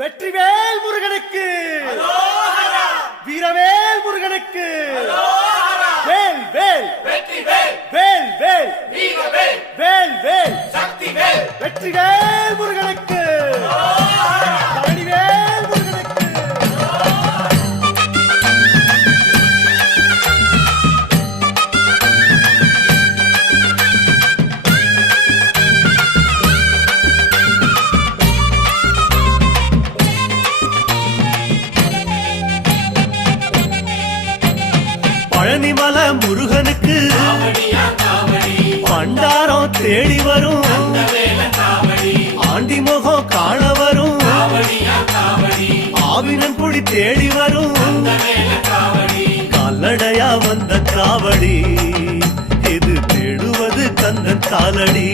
வெற்றிவேல் முருகனுக்கு, வீரவேல் முருகனுக்கு, வேல் வேல் வேல் வேல் வேல் வேல் வெற்றிவேல் முருகனுக்கு, பழனிவேல் முருகனுக்கு. பழனிமல முருகனுக்கு பண்டாரம் தேடி வரும், ஆண்டி முகம் காண வரும், ஆவினன் குடி தேடி வரும், கால்நடையா வந்த காவடி இது தேடுவது கந்தன் காலடி.